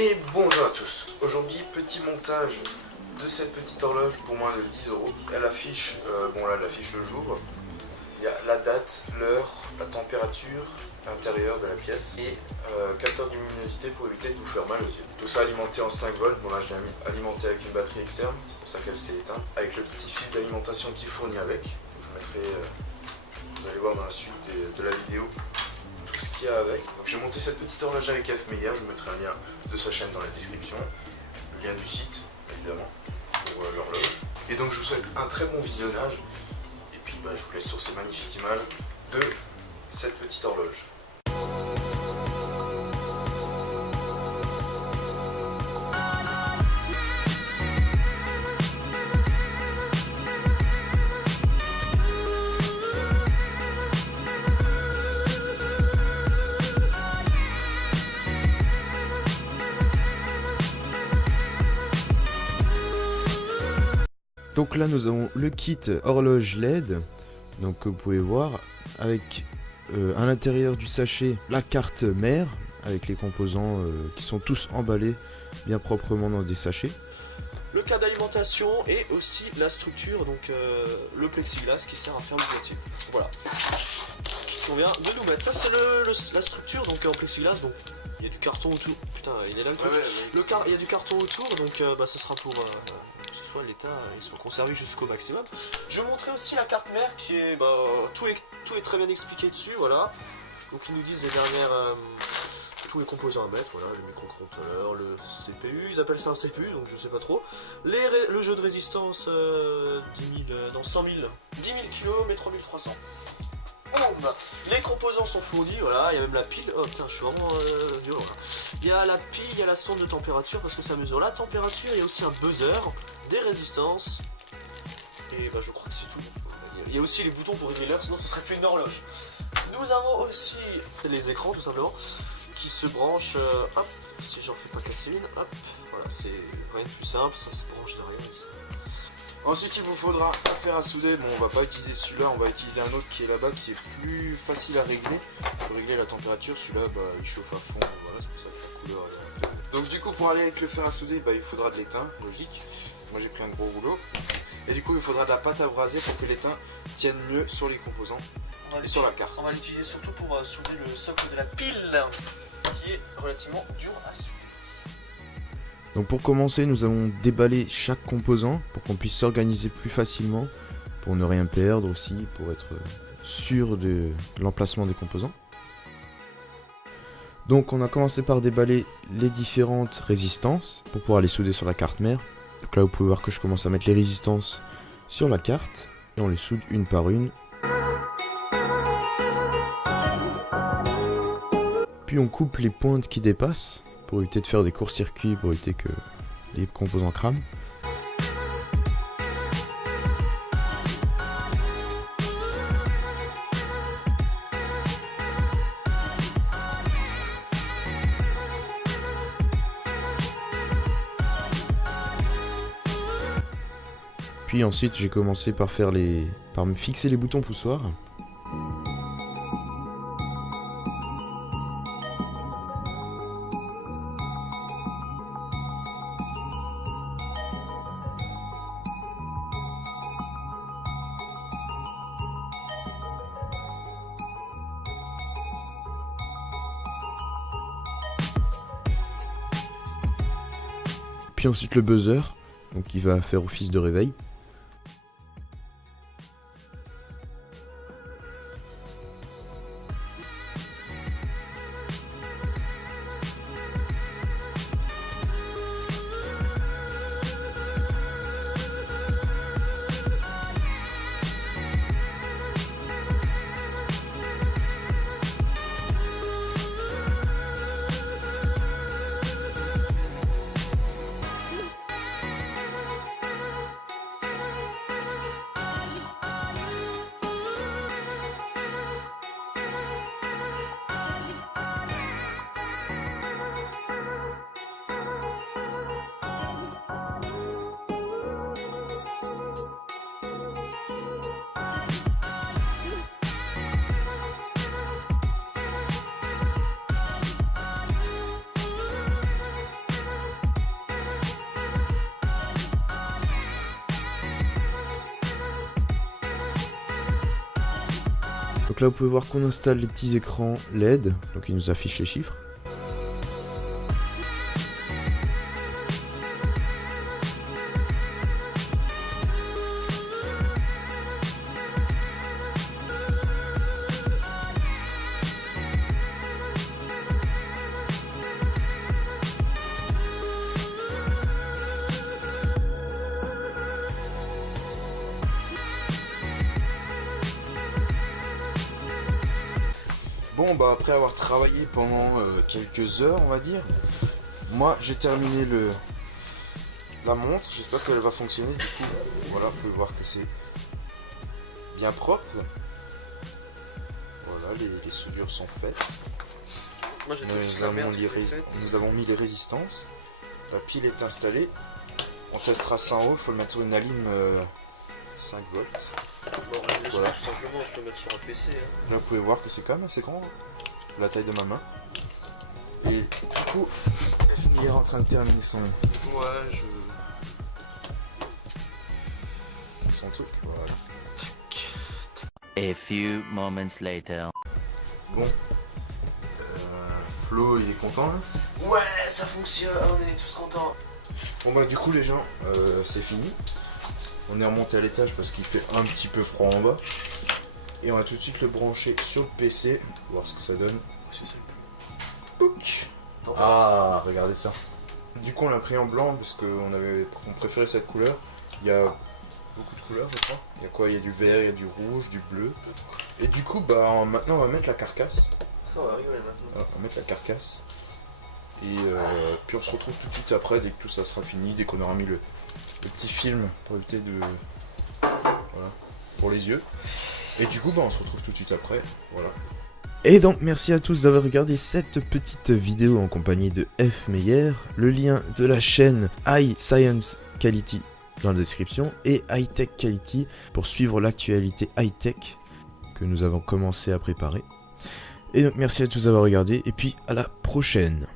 Et bonjour à tous. Aujourd'hui, petit montage de cette petite horloge pour moins de 10 €. Elle affiche, bon là elle affiche le jour. Il y a la date, l'heure, la température intérieure de la pièce et capteur de luminosité pour éviter de vous faire mal aux yeux. Tout ça alimenté en 5 volts. Bon là je l'ai alimenté avec une batterie externe, c'est pour ça qu'elle s'est éteinte. Avec le petit fil d'alimentation qui fournit avec. Je vous mettrai, vous allez voir dans la suite de la vidéo tout ce qu'il y a avec. Donc j'ai monté cette petite horloge avec F. Meyer, je vous mettrai un lien de sa chaîne dans la description. Le lien du site évidemment pour l'horloge. Et donc je vous souhaite un très bon visionnage. Et puis je vous laisse sur ces magnifiques images de cette petite horloge. Donc là nous avons le kit horloge LED, donc que vous pouvez voir avec à l'intérieur du sachet la carte mère avec les composants qui sont tous emballés bien proprement dans des sachets. Le câble d'alimentation et aussi la structure, donc le plexiglas qui sert à faire le boîtier. Voilà. On vient de nous mettre. Ça c'est la structure donc en plexiglas, donc il y a du carton autour. Putain, il est là le truc. Il y a du carton autour, donc ça sera pour que ce soit l'état, ils sont conservés jusqu'au maximum. Je vais montrer aussi la carte mère qui est, tout est très bien expliqué dessus, voilà. Donc ils nous disent les dernières, tous les composants à mettre, voilà, le microcontrôleur, le CPU, ils appellent ça un CPU, donc je sais pas trop. Le jeu de résistance, 100 000 kg, mais 3300. Les composants sont fournis, voilà, il y a même la pile. Oh putain, je suis vraiment violent là. Il y a la pile, il y a la sonde de température parce que ça mesure la température, il y a aussi un buzzer, des résistances. Et je crois que c'est tout. Il y a aussi les boutons pour régler l'heure, sinon ce serait plus une horloge. Nous avons aussi les écrans tout simplement qui se branchent, hop, si j'en fais pas casser une, hop, voilà, c'est rien de plus simple, ça se branche derrière ici. Ensuite il vous faudra un fer à souder. Bon, on va pas utiliser celui-là, on va utiliser un autre qui est là-bas qui est plus facile à régler. Pour régler la température, celui-là il chauffe à fond, voilà, c'est pour ça que la couleur est... Donc du coup pour aller avec le fer à souder, il faudra de l'étain, logique. Moi j'ai pris un gros rouleau. Et du coup il faudra de la pâte à braser pour que l'étain tienne mieux sur les composants et sur la carte. On va l'utiliser surtout pour souder le socle de la pile qui est relativement dur à souder. Donc pour commencer, nous allons déballer chaque composant pour qu'on puisse s'organiser plus facilement, pour ne rien perdre aussi, pour être sûr de l'emplacement des composants. Donc on a commencé par déballer les différentes résistances pour pouvoir les souder sur la carte mère. Donc là vous pouvez voir que je commence à mettre les résistances sur la carte et on les soude une par une. Puis on coupe les pointes qui dépassent pour éviter de faire des courts-circuits, pour éviter que les composants crament. Puis ensuite j'ai commencé par me fixer les boutons poussoirs. Puis ensuite le buzzer, donc il va faire office de réveil. Donc là vous pouvez voir qu'on installe les petits écrans LED, donc ils nous affichent les chiffres. Bon bah après avoir travaillé pendant quelques heures on va dire, moi j'ai terminé la montre, j'espère qu'elle va fonctionner du coup. Voilà, vous pouvez voir que c'est bien propre. Voilà, les soudures sont faites. Moi j'ai tout juste la merde. Nous avons mis les résistances. La pile est installée. On testera ça en haut, il faut le mettre sur une alim 5 volts. Bon, voilà. Tout simplement, je peux mettre sur un PC. Hein. Là vous pouvez voir que c'est quand même assez grand, la taille de ma main. Et du coup, il est en train de terminer son truc. Voilà. A few moments later. Bon, Flo il est content là. Ouais, ça fonctionne, on est tous contents. Bon bah du coup les gens, c'est fini. On est remonté à l'étage parce qu'il fait un petit peu froid en bas. Et on va tout de suite le brancher sur le PC, voir ce que ça donne. Ah, regardez ça. Du coup on l'a pris en blanc parce qu'on préférait cette couleur. Il y a beaucoup de couleurs je crois. Il y a quoi? Il y a du vert, il y a du rouge, du bleu. Et du coup bah maintenant on va mettre la carcasse. On va rigoler maintenant. On va mettre la carcasse. Et puis on se retrouve tout de suite après dès que tout ça sera fini, dès qu'on aura mis le petit film pour éviter de... Voilà, pour les yeux. Et du coup bah on se retrouve tout de suite après, voilà. Et donc merci à tous d'avoir regardé cette petite vidéo en compagnie de F Meyer. Le lien de la chaîne High Science Quality dans la description et High Tech Quality pour suivre l'actualité high tech que nous avons commencé à préparer. Et donc merci à tous d'avoir regardé et puis à la prochaine.